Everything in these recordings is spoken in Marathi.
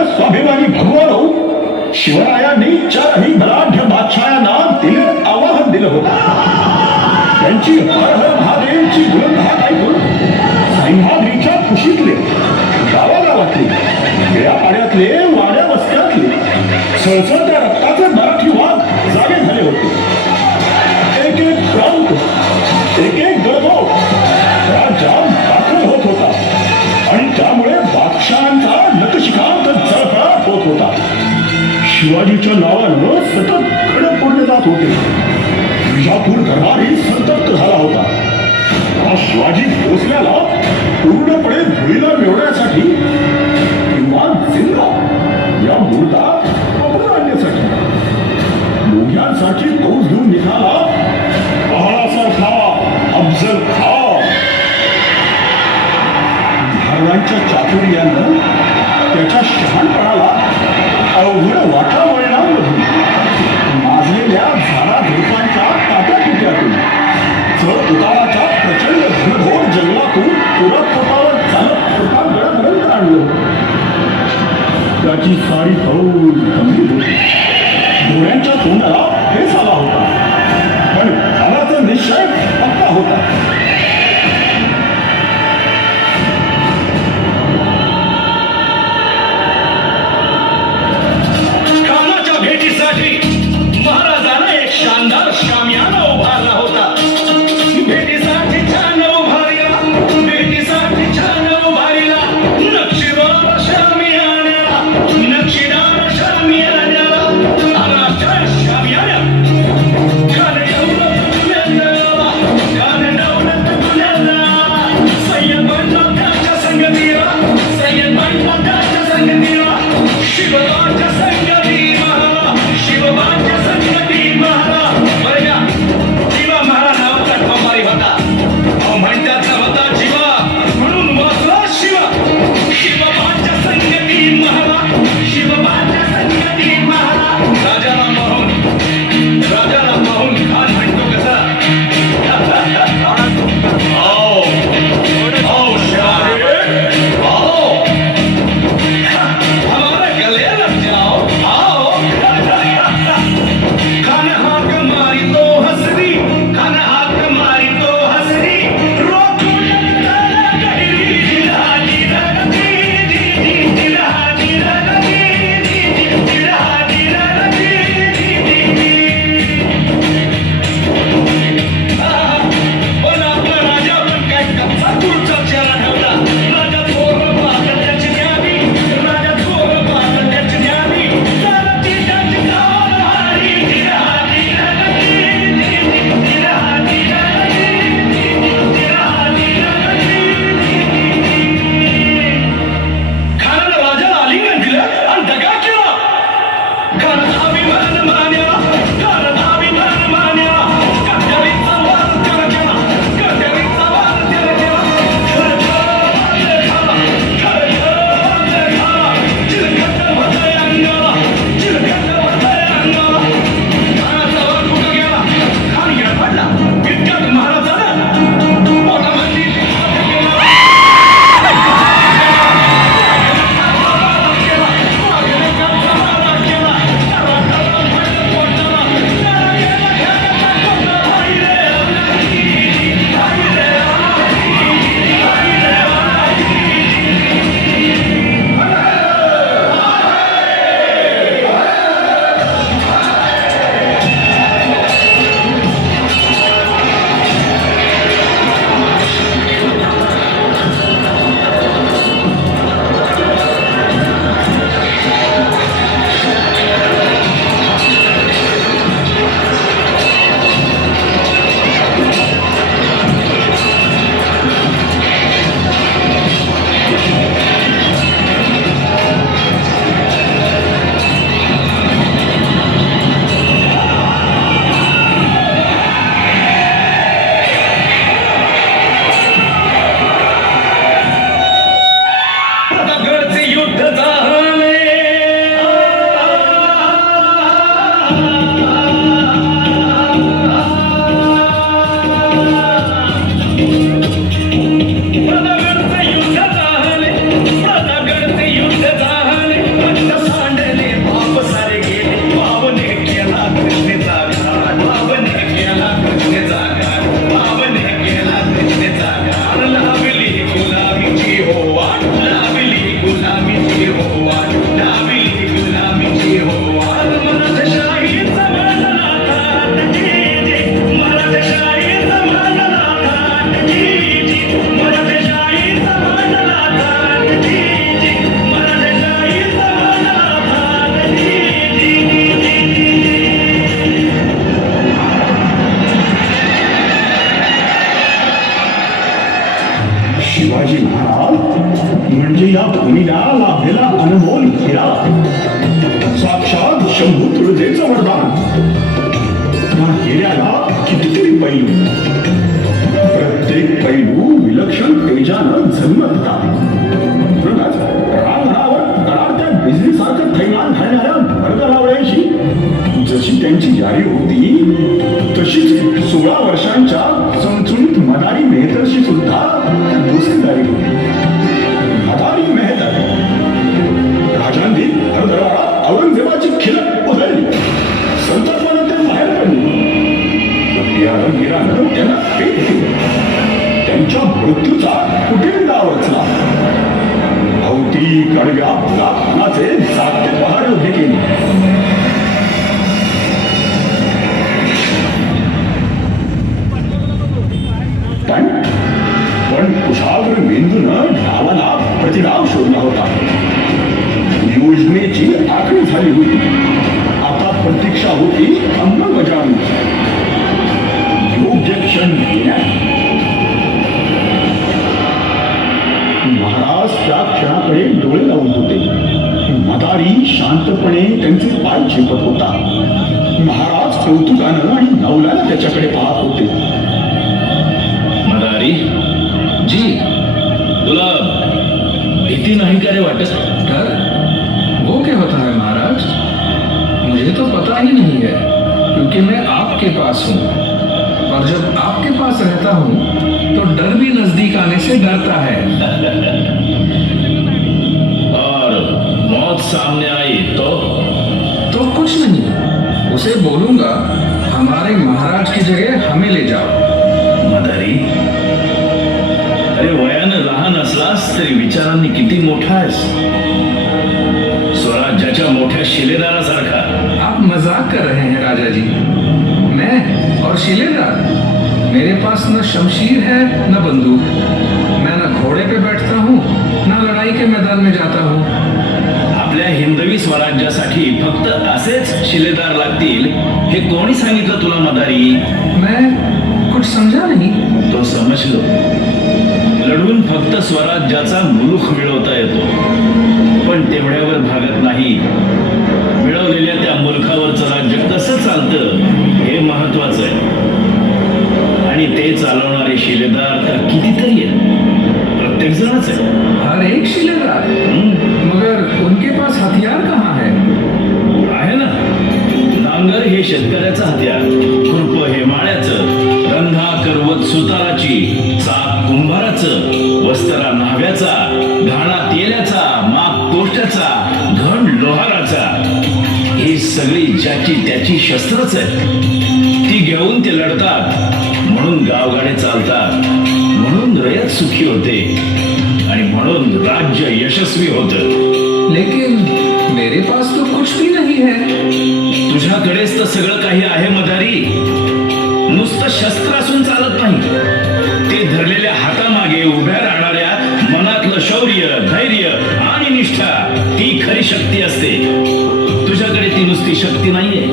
तर स्वाभिमानी भगवान शिवरायांनी चारही बलाढ्य बादशाहांना दिले आवाहन दिलं होतं. त्यांची हर हर महादेवची बुलंदहाक ऐकून सह्याद्रीच्या कुशीतले, गावागावातले, खेड्यापाड्यातले, वाड्या वस्त्यातले सळसळत्या रक्ताचे मराठी वाघ जागे झाले होते. एक एक प्रांत, एक एक गडगो राज्यात दाखल होत होता आणि त्यामुळे बादशाहांचा नतशिकांत जळफळाट होत होता. शिवाजीच्या नावानं सतत खडक फोडले जात होते. विजापूर दरबारही संतप्त झाला होता. हा शिवाजी पोचल्याला पूर्णपणे धुळीला मिळवण्यासाठी किंवा जिंदा या मुर्दात वापरून आणण्यासाठी मोघ्यांसाठी फौज घेऊन निघाला पहाडासारखा अफजल खान. महाराजांच्या चातुर्यानं त्याच्या शहाणपणाला अवघड वाटा वळणामधून माजलेल्या झाडा झुडपांच्या ताट्यातुट्यातून चढ उताराच्या प्रचंड घनघोर जंगलातून पुरातत्वावर चालत प्रतापगडापर्यंत आणलं. त्याची सारी फौज गंभीर होती. डोळ्यांच्या तोंडाला फेस आला होता, पण घराचा निश्चय पक्का होता. महाराजांना एक शानदार शामियाना उभारला होता. भेटीसाठी छान उभारीला, भेटीसाठी छान उभारीला नक्षीदार शामियाना, नक्षीदार शामियाना, आराच्या शामियाना खाली एवढं शिवाजी महाराज म्हणजे या भूमीला लाभलेला अनमोल हिरा, साक्षात शंभू तुळजेचं वरदान. या हिऱ्याला कितीतरी पैलू, प्रत्येक पैलू विलक्षण तेजानं झगमगता. म्हणूनच रांगणावर तडारत्या बिजलीसारखं थैमान घालणाऱ्या भरगलावळ्याशी जशी त्यांची यारी होती, तशीच 16 वर्षांच्या चमचमीत मदारी मेहतरशी सुद्धा दोस्तीदारी होती. मदारी मेहतर राजांनी भरदराला औरंगजेबाची खिलत उधळली, संतापानं ते बाहेर पडली. या रंगीरानं त्यांना पेट केलं. त्यांच्या मृत्यूचा कुठे डाव रचला. भोवती कडव्या फुलाचे जागते पहाड उभे केले. पण कुशाग्र मेंदूनं डावाला प्रतिडाव शोधला होता. योजनेची आखणी झाली होती. आता प्रतीक्षा होती अंमलबजावणी. योग्य क्षण येण्यात. महाराज त्या क्षणाकडे डोळे लावून होते. मदारी शांतपणे त्यांचे पाय झेपत होता. महाराज कौतुकानं आणि नवल्यानं त्याच्याकडे पाहत होते. मदारी जी, तुला भीती नाही का रे वाटत? डर? वो क्या होता है महाराज? मुझे तो पता ही नहीं है, क्योंकि मैं आपके पास हूँ. और जब आपके पास रहता हूँ तो डर भी नजदीक आने से डरता है. और मौत सामने आई तो कुछ नहीं, उसे बोलूंगा हमारे महाराज की जगह हमें ले जाओ. मदारी, अरे वयानं लहान असलास तरी विचारांनी किती मोठा आहेस. स्वराज्याच्या मोठ्या शिलेदारासारखा. आप मजाक कर रहे हैं राजा जी. मैं और शिलेदार? मेरे पास न शमशीर है न बंदूक. मैं न घोड़े पे बैठता हूँ न लड़ाई के मैदान में जाता हूँ. आपल्या हिंदवी स्वराज्यासाठी फक्त असेच शिलेदार लागतील हे कोणी सांगितलं तुला मदारी? मैं कुछ समझा नहीं. तो समजलो. लढून फक्त स्वराज्याचा मुलूख मिळवता येतो, पण तेवढ्यावर भागत नाही. मिळवलेल्या त्या मुलखावरचं राज्य कसं चालतं हे महत्वाचं आहे. आणि ते चालवणारे शिलेदार तर कितीतरी आहेत. प्रत्येक जणच आहे. हर एक शिलेदार? मगर उनके पास हथियार कहाँ है? आहे ना. नांगर हे शेतकऱ्याचं हत्यार, खुरप हे माळ्याचं, रंधा करवत सुताराची, चाक कुंभाराचं, वस्त्रा न्हाव्याचा, घाणा तेल्याचा, माप कोष्ट्याचा, घण लोहाराचा. ही सगळी ज्याची त्याची शस्त्रच आहेत. ती घेऊन ते लढतात. म्हणून गावगाडे चालतात. म्हणून रयत सुखी होते आणि म्हणून राज्य यशस्वी होतं. लेकिन मेरे पास तो कुछ भी नहीं है. तुझ्याकडेच तर सगळं काही आहे मदारी. नुसतं शस्त्र असून चालत नाही. ते धरलेल्या हातामागे उभ्या राहणाऱ्या मनातलं शौर्य, धैर्य आणि निष्ठा, ती खरी शक्ती असते. तुझ्याकडे ती नुसती शक्ती नाहीये,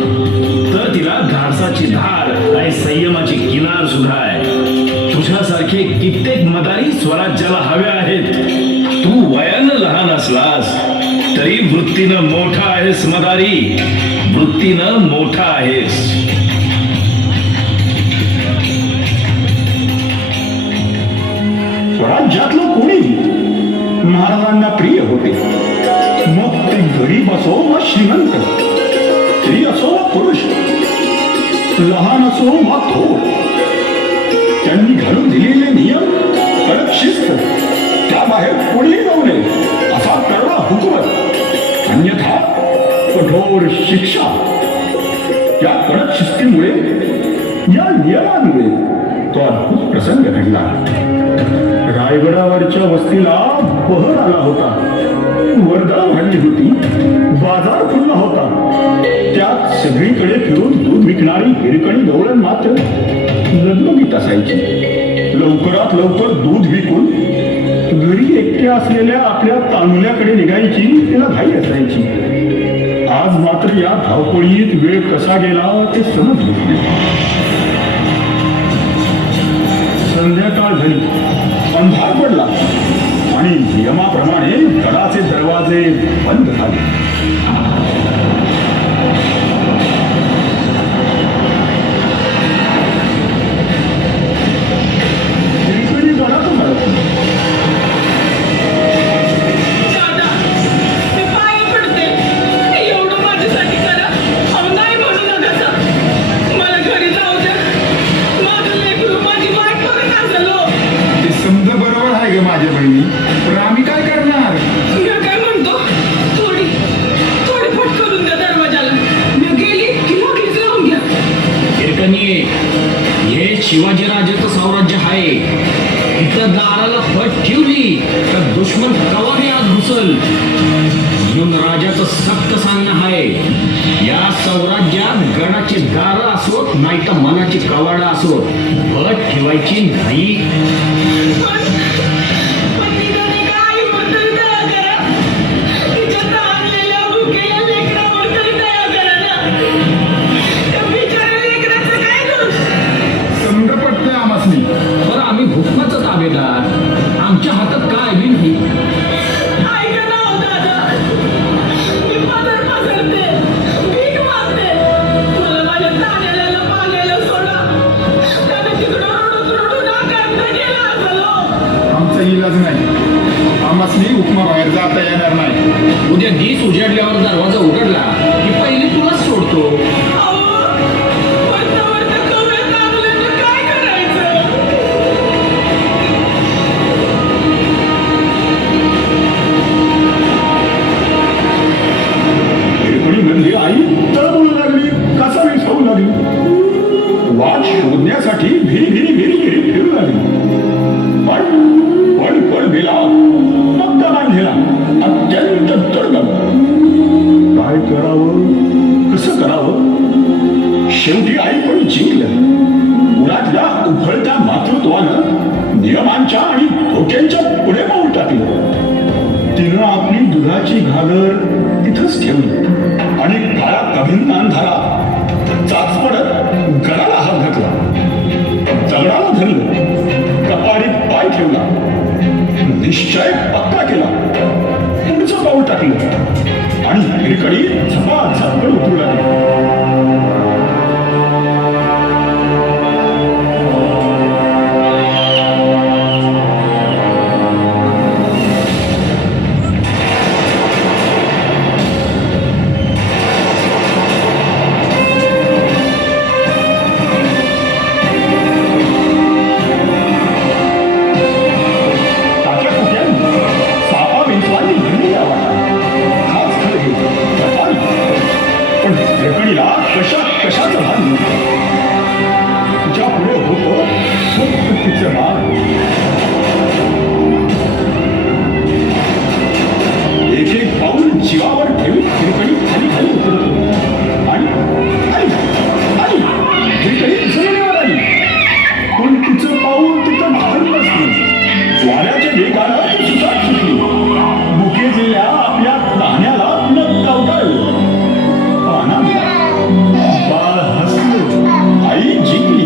तर तिला धाडसाची धार आणि संयमाची किनार सुद्धा आहे. तुझ्यासारखे कित्येक मदारी स्वराज्याला हवे आहेत. तू वयानं लहान असलास तरी वृत्तीनं मोठा आहेस मदारी. वृत्तीनं मोठा आहेस. स्वराज्यातलं कोणी महाराजांना प्रिय होते. मग ते गरीब असो वा श्रीमंत, स्त्री असो वा पुरुष, लहान असो वा थोर. त्यांनी घालून दिलेले नियम, कडक शिस्त, त्याबाहेर कोणीही जाऊ नये असा कडवा हुकूमत, अन्यथा कठोर शिक्षा. या कडक शिस्तीमुळे, या नियमांमुळे तो अद्भुत प्रसंग घडला. रायगडावरच्या वस्तीला बहर आला होता. वर्दळ वाढली होती. बाजार फुलला होता. त्यात सगळीकडे फिरून दूध विकणारी हिरकणी गवळण मात्र लगमगीत असायची. लवकरात लवकर दूध विकून घरी एकट्या असलेल्या आपल्या तांदुल्याकडे निघायची तिला घाई असायची. आज मात्र या धावपळीत वेळ कसा गेला ते समजले नाही. संध्याकाळ झाली अंधार पडला आणि नियमाप्रमाणे गडाचे दरवाजे बंद झाले. हिरकणी गडातून अडकली. दादा, मी पाया पडते. एवढं माझ्यासाठी करा. अहो, नाही म्हणू नका सर. मला घरी जाऊ द्या. माझं लेकरू माझी वाट बघत असेल हो. ते समजा बरोबर आहे ग माझ्या बहिणी, पण आम्ही काय करणार? मी काय म्हणतो, थोडी फट करून द्या दरवाजाला. मी गेली की लगेच लावून घ्या. हिरकणी, हे शिवाजीराजाचं साम्राज्य आहे. इथं दाराला फट ठेवली तर दुश्मन कवाही आत घुसल. म्हणून राजाचं सक्त सांगणं आहे, या साम्राज्यात गडाची दारं असोत नाही तर मनाची कवाडं असोत, फट ठेवायची नाही. पण निघाले काय म्हणतोय दया करा. तिच्या तहानलेल्या भुकेल्या लेकरावर तरी दया करा ना. त्या बिचाऱ्या लेकराचं काय दोष? समजा पटतंय आमासनी. बरं, आम्ही हुकमाचं ताबेदार, आमच्या हातात काय बी नाही. ऐका ना हो दादा. मी पदर पसरते. भीक मागते. मला माझ्या तान्याला पाण्याला सोडा. त्याने तिकडं रडून आकांत केला असेल हो. आमचा इलाज नाही. आमासनी उपमा बाहेर जाता येणार नाही. उद्या दिस उजाडल्यावर दरवाजा उघडला की पहिले तुलाच सोडतो. अहो, वरता कवळे ताणले तर काय करायचं? हिरकणी म्हणली, आई तळमळू लागली, कासावीस होऊ लागली. वाट शोधण्यासाठी भिरी फिरू लागली. पण गेला पक्का बांधलेला, अत्यंत दुर्गम. काय करावं, कसं करावं? शेवटी आई पण जिंकलं. मुलातल्या उफळत्या मातृत्वानं नियमांच्या आणि धोक्यांच्या पुढे पाऊल टाकलं. तिनं आपली दुधाची घागर तिथंच ठेवली आणि काळा कभिन्न अंधारा चाचपडत गडाला हात घातला. दगडाला धरलं, कपारीत पाय ठेवला, निश्चय पक्का केला. पुढचं पाऊल टाकलं आणि हिरकणी झपाझप उतरू लागली. ताक्या कुक्यांनी, सापा विंचवांनी भरलेल्या वाटा, हाच खळगे, कपारी. पण हिरकणीला कशाचं भान नव्हतं. तिच्या पुढे होतं फक्त तिचं माग. एक पाऊल जीवावर ठेवून हिरकणी खाली उतरत होती. आणि हिरकणी जमिनीवर आली. पण तिचं पाऊल तिथं भागलंच नाही. वाऱ्याच्या वेगानं ती सुसाट सुटली. बुके जिल्ह्या आपल्या प्राण्याला नवटाळलं. बाळ हसलं. आई जिंकली.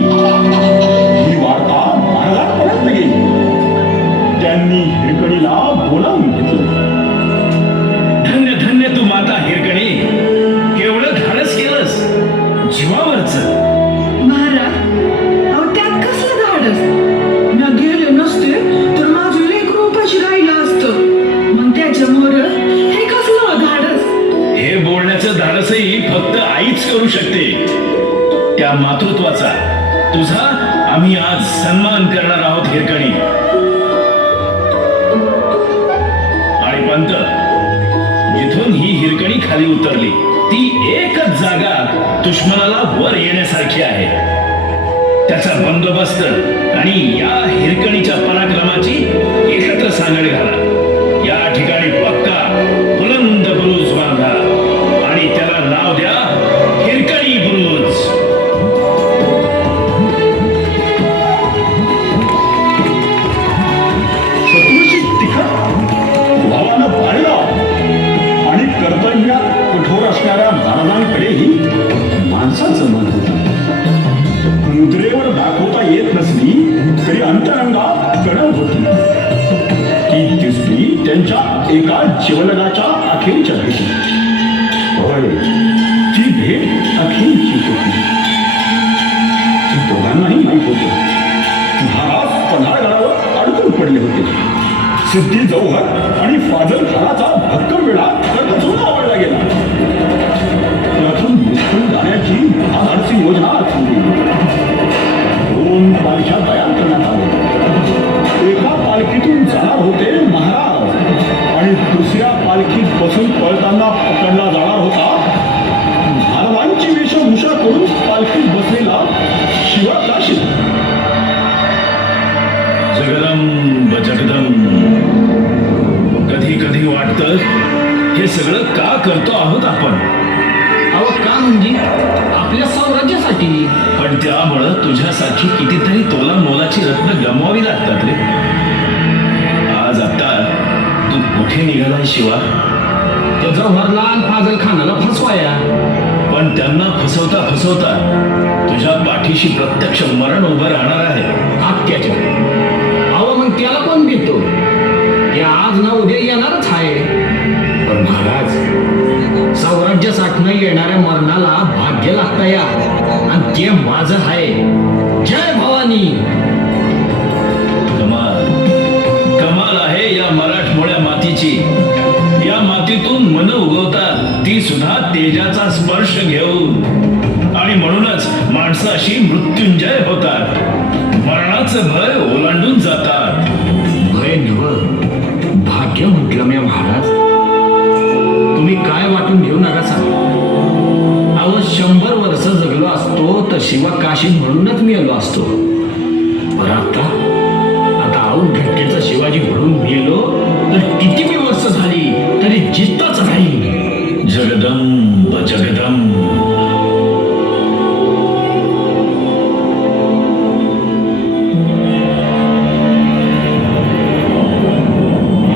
ही वार्ता महाराजांपर्यंत गेली. त्यांनी हिरकणीला बोलावून घेतलं. धन्य धन्य तू माता हिरकणी, केवढं धाडस केलंस, जीवावरच. महाराज, अहो त्यात कसलं धाडस? मी गेले नसते तर माझं लेकरू उपाशी राहिलं असतं. मग त्याच्यामुळे हे कसलं धाडस? हे बोलण्याचं धाडसही फक्त आईच करू शकते. त्या मातृत्वाचा तुझा आम्ही आज सन्मान करणार आहोत हिरकणी. आणि पंत, जिथून ही हिरकणी खाली उतरली ती एकच जागा दुश्मनाला वर येण्यासारखी आहे. त्याचा बंदोबस्त आणि या हिरकणीच्या पराक्रमाची एकत्र सांगड घाला. या ठिकाणी पक्का बुलंद बुरुज बांधा आणि त्याला नाव द्या हिरकणी बुरुज. शत्रूची तिखट भावानं पाहिला आणि कर्तव्यात कठोर असणाऱ्या महाराजांकडेही माणसाचं मन होतं. मुद्रेवर दाखवता येत नसली तरी अंतरंगात कणव होती. एका जीवलगाच्या अखेरच्या भेटी. होय, ती भेट अखेरची होती. ती दोघांनाही माहीत होते. महाराज पन्हाळगडावर अडकून पडले होते. सिद्धी जौहर आणि फाजल खानाचा भक्कम वेळा कर्णचूर आवडला गेला. त्यातून मुश्किल जाण्याची महाधाडसी योजना आखली. 2 पालख्या तयार करण्यात आल्या. एका पालखीतून जाणार होते महाराज आणि दुसऱ्या पालखीत बसून पळताना पकडला जाणार होता महाराजांची वेशभूषा करून पालखीत बसलेला शिवकाशी. जगदंब जगदंब, कधी कधी वाटतं हे सगळं का करतो आहोत आपण. अहो का म्हणजे आपल्या साम्राज्यासाठी. पण त्यामुळं तुझ्यासारखी कितीतरी तोला मोलाची रत्न गमवावी लागतात रे. आज आता तू कुठे निघालाय शिवा. त्या जौहरला आणि फाजल खानाला फसवाया. पण त्यांना फसवता फसवता तुझ्या पाठीशी प्रत्यक्ष मरण उभं राहणार आहे. आत्याच्या. अहो मग त्याला कोण देतो. ते आज ना उद्या येणारच आहे. पण महाराज, साम्राज्यासाठी येणाऱ्या मरणाला भाग्य लागतं या, आणि ते माझं आहे. जय भवानी. कमाल कमाल आहे या मराठमोळ्या मातीची. या मातीतून मन उगवतात, ती सुद्धा तेजाचा स्पर्श घेऊन. आणि म्हणूनच माणसाशी मृत्युंजय होतात. मरणाचं भय ओलांडून जातात. भय नव, भाग्य म्हटलं मी महाराज. तुम्ही काय वाटून घेऊ नका सांग. अहो 100 वर्ष जगलो असतो तर शिवा काशीद म्हणूनच मी आलो असतो. पण आता आऊन घटकेचा शिवाजी म्हणून गेलो तर किती मी वर्ष झाली तरी जिद्दच राहील. जगदंब जगदंब.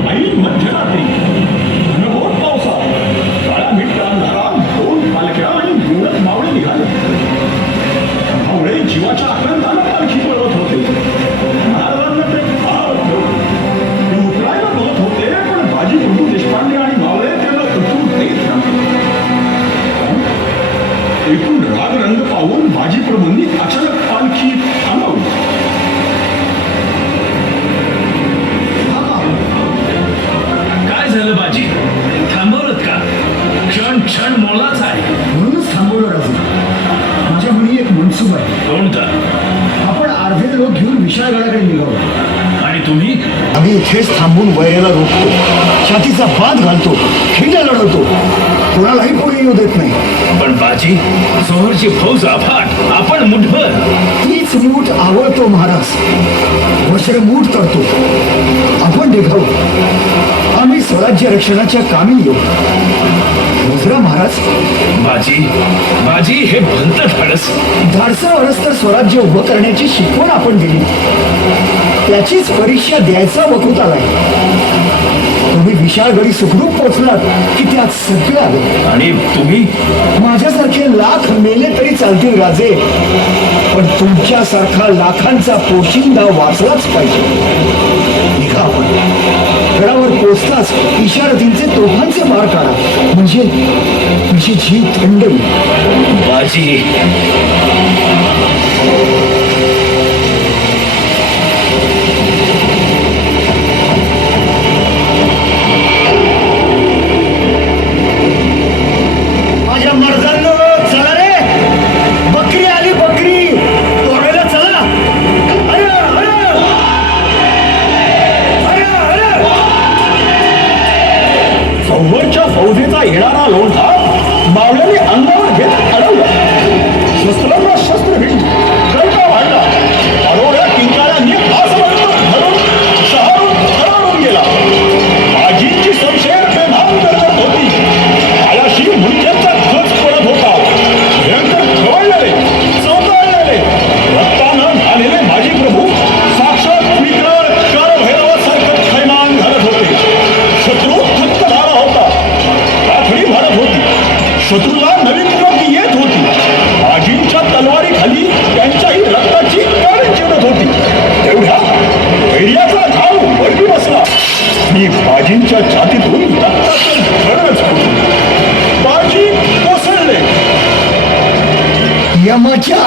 आणि मध्यरात्री घनघोर पावसात काळ्या मिठ अंधारात 2 पालख्या आणि निवडक मावळे निघाले. मावळे जीवाच्या आक्रंदाला पालखी पळवत होते. महाराजांना ते फार आवडलं. ते उतरायला बघत होते, पण बाजी गुंडू देशपांडे आणि मावळे त्यांना उतरून देत नव्हते. एकूण राग रंग पाहून बाजी प्रभूंनी अचानक पालखी थांबवली. काय झालं बाजी, थांबवलं का. क्षण क्षण मोलाच आहे. म्हणूनच थांबवलं राजू. माझ्या मनी एक मनसूब आहे. कोणता. आपण अर्धे लोक घेऊन विशाळगडाकडे निघालो. आणि तुम्ही. आम्ही इथेच थांबून वैरेला रोखतो, छातीचा बाद घालतो, खिंड्या लढवतो, कोणालाही पुढे येऊ देत नाही. पण बाजी, समोरची फौज अफाट, आपण मुठभर. तीच मूठ आवडतो महाराज, वस्त्रमूठ करतो. आपण निघाऊ, आम्ही स्वराज्य रक्षणाच्या कामी येऊ. मुजरा महाराज. बाजी बाजी, हे भलत धाडस. धाडसावरच तर स्वराज्य उभं करण्याची शिकवण आपण दिली. त्याचीच परीक्षा द्यायचा वखूत आलाय. तुम्ही विशाळगडी सुखरूप पोचलात की त्यात सगळं आलं. आणि तुम्ही. माझ्यासारखे लाख मेले तरी चालतील राजे, पण तुमच्यासारखा लाखांचा पोशिंदा वाचलाच पाहिजे. निघा आपण. गडावर पोचताच इशारतींचे तोफांचे मार काढा, म्हणजे जी थंड होईल. बाजी. माझ्या मर्दांनो, चला रे, बकरी आली, बकरी तोडायला चला. अरे अरे अरे अरे. जौहरच्या फौजेचा येणारा लोंढा मावळ्याने अंगावर घेत अडवला. शस्त्रांना शस्त्र भिडली, कळका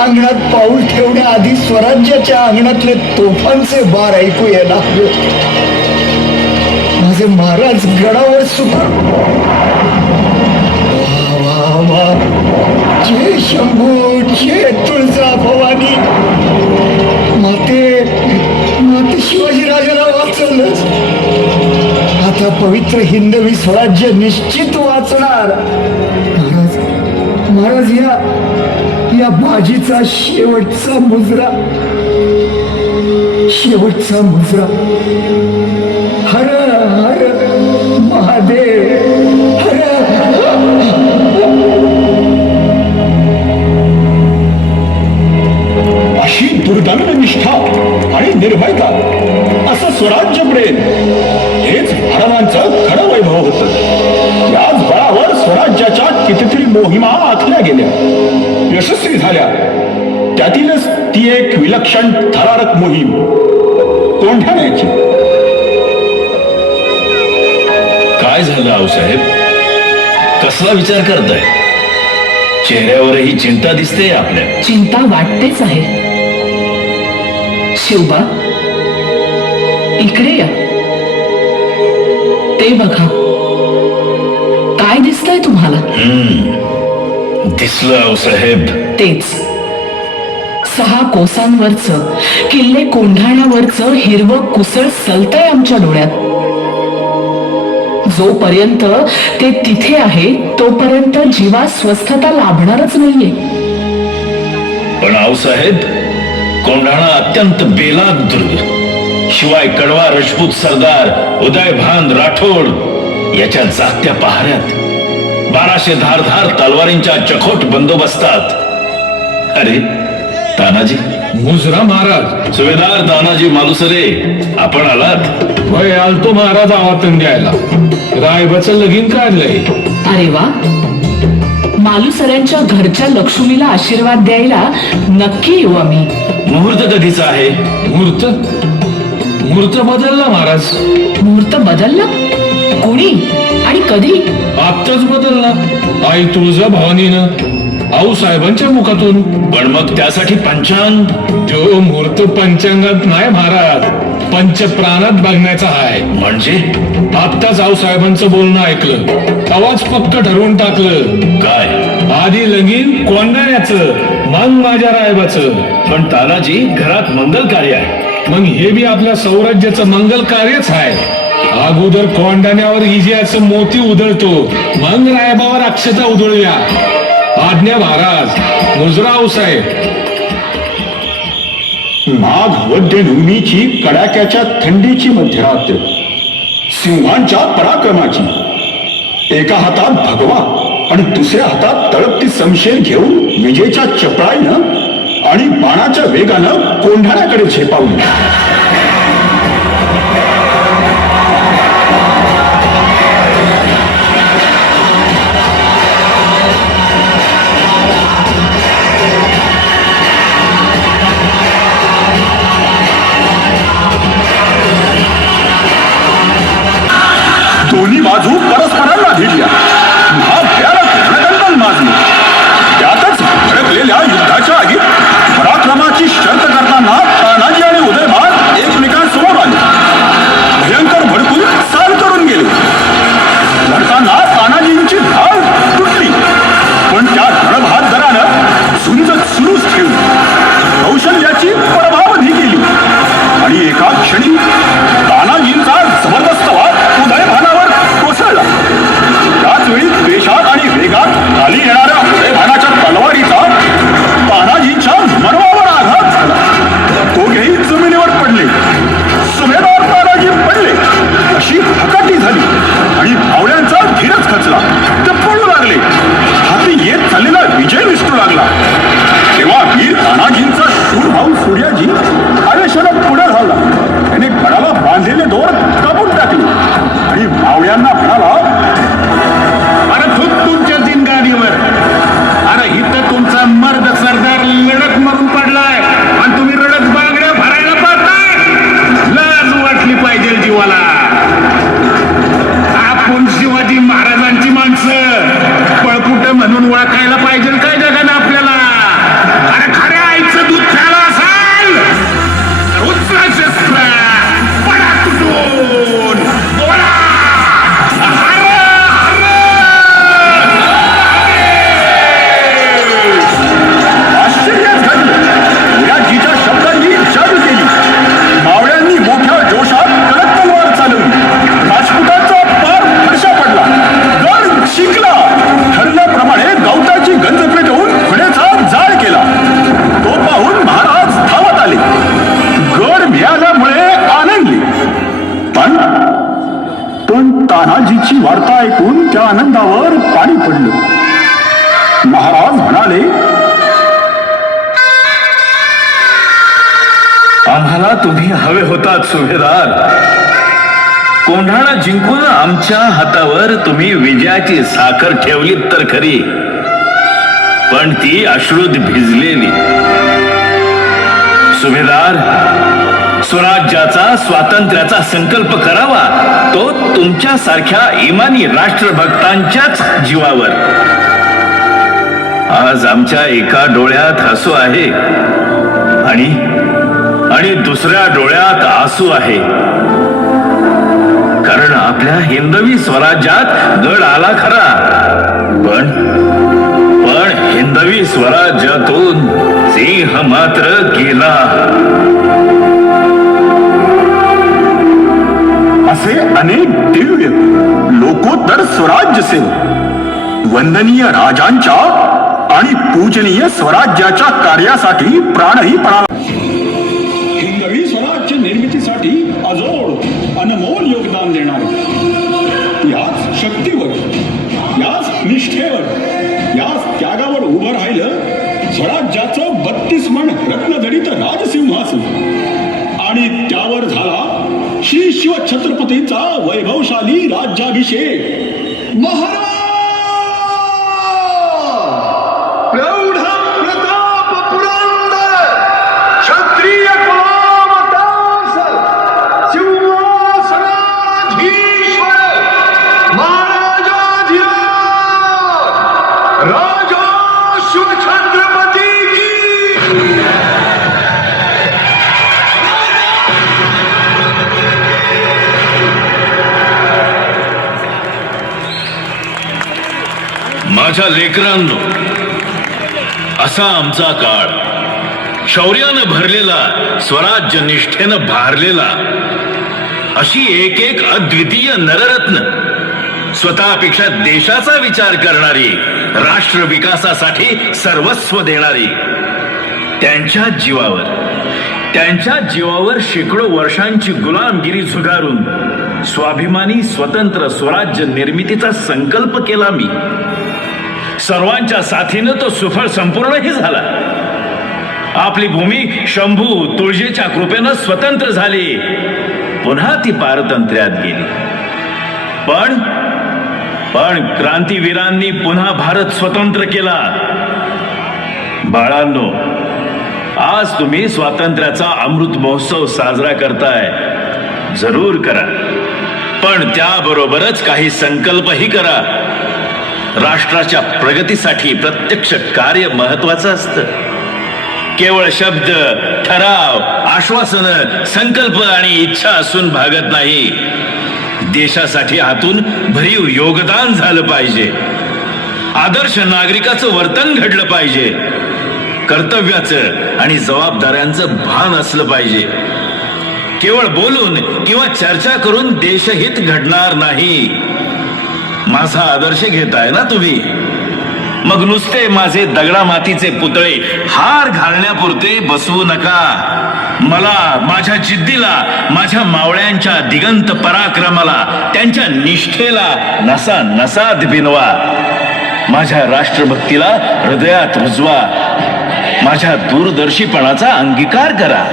अंगणात पाऊल ठेवण्याआधी स्वराज्याच्या अंगणातले तोफांचे बार ऐकू यायला हवे. माझे महाराज गडावर सुद्धा वा वा वा, जय शंभू, जय तुळजा भवानी. माते माते शिवाजीराजाला वाचवलंच. आता पवित्र हिंदवी स्वराज्य निश्चित वाचणार. महाराज महाराज, या बाजीचा शेवटचा मुजरा, शेवटचा मुजरा. हर हर महादेव, हर. अशी दुर्दंड निष्ठा आणि निर्भयता, असं स्वराज्य प्रेम, हेच महाराजांचं खरं वैभव होतं. याच बळावर स्वराज्याच्या कितीतरी मोहिमा आखल्या गेल्या, यशस्वी झाल्या. त्यातीलच ती एक विलक्षण थरारक मोहीम कोंढाण्याची. काय झालं आऊसाहेब? कसला विचार करताय? चेहऱ्यावरही चिंता दिसते आपल्या. चिंता वाटतेच आहे. शिवबा, इकडे या. ते बघा, काय दिसतंय तुम्हाला? दिसलं आऊसाहेब. तेच 6 कोसांवरचं, किल्ले कोंढाण्यावरचं हिरवं कुसळ सलतंय आमच्या डोळ्यात. जोपर्यंत ते तिथे आहे तोपर्यंत जीवात स्वस्थता लाभणारच नाहीये. पण आऊसाहेब, कोंढाणा अत्यंत बेलाद दुर्ग, शिवाय कडवा राजपूत सरदार उदयभान राठोड याच्या जागत्या पहाऱ्यात 1200 धारधार तलवारींच्या चखोट बंदोबस्तात. अरे तानाजी. मुजरा महाराज. सुभेदार तानाजी मालुसरे, आपण आलात? वय आलतो महाराज आवातन द्यायला. रायबाचं लगीन काढलंय. अरे वा, मालुसऱ्यांच्या घरच्या लक्ष्मीला आशीर्वाद द्यायला नक्की येऊ आम्ही. मुहूर्त कधीचा आहे? मुहूर्त बदलला महाराज. मुहूर्त बदलला? कोणी आणि कधी? आत्ताच बदलला. आई तुळजा भवानीनं, आऊसाहेबांच्या मुखातून. पण मग त्यासाठी पंचांग? तो मुहूर्त पंचांगात नाही महाराज, पंचप्राणात बघण्याचा आहे. म्हणजे? आत्ताच आऊसाहेबांचं बोलणं ऐकलं, आवाज पक्क ठरवून टाकलं. काय? आधी लगीन कोंढाण्याचं, मग माझ्या रायबाचं. पण तानाजी, घरात मंगल कार्य आहे. मग हे बी आपल्या सौराज्याचं मंगल कार्यच आहे. अगोदर कोंढाण्यावर इजियाचं मोती उधळतो, मग रायबावर अक्षता उधळूया. आज्ञा महाराज. मुजरा आऊसाहेब. माघ वद्य नवमीची कडाक्याच्या थंडीची मध्यरात्र, सिंहांच्या पराक्रमाची. एका हातात भगवा आणि दुसऱ्या हातात तळपती समशेर घेऊन विजेच्या चपळाईनं आणि बाणाच्या वेगानं कोंढाण्याकडे झेपावली. दोन्ही बाजू परस्परांना भिडल्या. भयानक रणकंदन माजले. त्यातच भडकलेल्या युद्धाच्या आगीत पराक्रमाची शर्त करताना तानाजी आणि उदयभान एकमेकांसमोर आले. भयंकर भडकून चाल करून गेले. लढताना तानाजींची ढाल तुटली, पण त्या रणबहादरानं झुंज सुरूच ठेवली. कौशल्याची परभावधी केली आणि एका क्षणी तानाजींचा जबरदस्त वाद उदयभानावर कोसळला. त्याच वेळी तानाजीची वार्ता ऐकून त्या आनंदावर पाणी पडलं. महाराज म्हणाले, आम्हाला तुम्ही हवे होतात सुभेदार. कोंढाणा जिंकून आमच्या हातावर तुम्ही विजयाची साखर ठेवलीत तर खरी, पण ती अश्रूत भिजलेली. सुभेदार, स्वराज्याचा स्वातंत्र्याचा संकल्प करावा तो तुमच्या सारख्या इमानी राष्ट्रभक्तांच्याच जीवावर. आज आमच्या एका डोळ्यात हसू आहे आणि दुसऱ्या डोळ्यात आसू आहे, कारण आपल्या हिंदवी स्वराज्यात गड आला खरा, पण हिंदवी स्वराज्यातून सिंह मात्र गेला. असे अनेक दिव्य लोकोत्तर स्वराज्य सेवक वंदनीय राजांच्या आणि पूजनीय स्वराज्याच्या कार्यासाठी प्राणही पणाला. हिंदवी स्वराज्य निर्मितीसाठी अजोड अनमोल योगदान देणारे, याच शक्तीवर, याच निष्ठेवर, याच त्यागावर उभं राहिलं स्वराज्याचं 32 मण रत्नजडित राजसिंहासन, आणि त्यावर झाला श्री शिव छत्रपतींचा वैभवशाली राज्याभिषेक. महाराज प्रौढ प्रताप पुरंदर क्षत्रिय कुलावतास सिंहासनाधीश्वर महाराजाधिराज राजा शिव छत्रपती की. माझ्या लेकरांनो, असा आमचा काळ, शौर्यानं भरलेला, स्वराज्य निष्ठेनं भारलेला, अशी एक एक अद्वितीय नररत्न, स्वतःपेक्षा देशाचा विचार करणारी, राष्ट्र विकासासाठी सर्वस्व देणारी, त्यांच्या जीवावर शेकडो वर्षांची गुलामगिरी झुगारून स्वाभिमानी स्वतंत्र स्वराज्य निर्मितीचा संकल्प केला मी. सर्वांच्या साथीनं तो सुफळ संपूर्णही झाला. आपली भूमी शंभू तुळजेच्या कृपेनं स्वतंत्र झाली. पुन्हा ती पारतंत्र्यात गेली. पण क्रांतीवीरांनी पुन्हा भारत स्वतंत्र केला. बाळांनो, आज तुम्ही स्वातंत्र्याचा अमृत महोत्सव साजरा करताय. जरूर करा, पण त्याबरोबरच काही संकल्पही करा. राष्ट्राच्या प्रगतीसाठी प्रत्यक्ष कार्य महत्वाचं असतं. केवळ शब्द, ठराव, आश्वासन, संकल्प आणि इच्छा असून भागत नाही. देशासाठी हातून भरीव योगदान झालं पाहिजे. आदर्श नागरिकाचं वर्तन घडलं पाहिजे. कर्तव्याचं आणि जबाबदाऱ्यांचं भान असलं पाहिजे. केवळ बोलून किंवा चर्चा करून देशहित घडणार नाही. माझा आदर्श घेताय ना तुम्ही? मग नुसते माझे दगडा मातीचे पुतळे हार घालण्यापुरते बसवू नका. मला, माझ्या जिद्दीला, माझ्या मावळ्यांच्या दिगंत पराक्रमाला, त्यांच्या निष्ठेला नसा नसात बिनवा. माझ्या राष्ट्रभक्तीला हृदयात रुजवा. माझ्या दूरदर्शीपणाचा अंगीकार करा.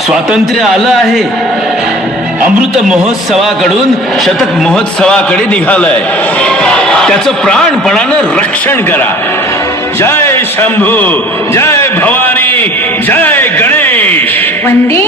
स्वातंत्र्य आलं आहे. अमृत महोत्सवाकडून शतक महोत्सवाकडे निघालंय. त्याचं प्राणपणानं रक्षण करा. जय शंभू, जय भवानी, जय गणेश. वंदे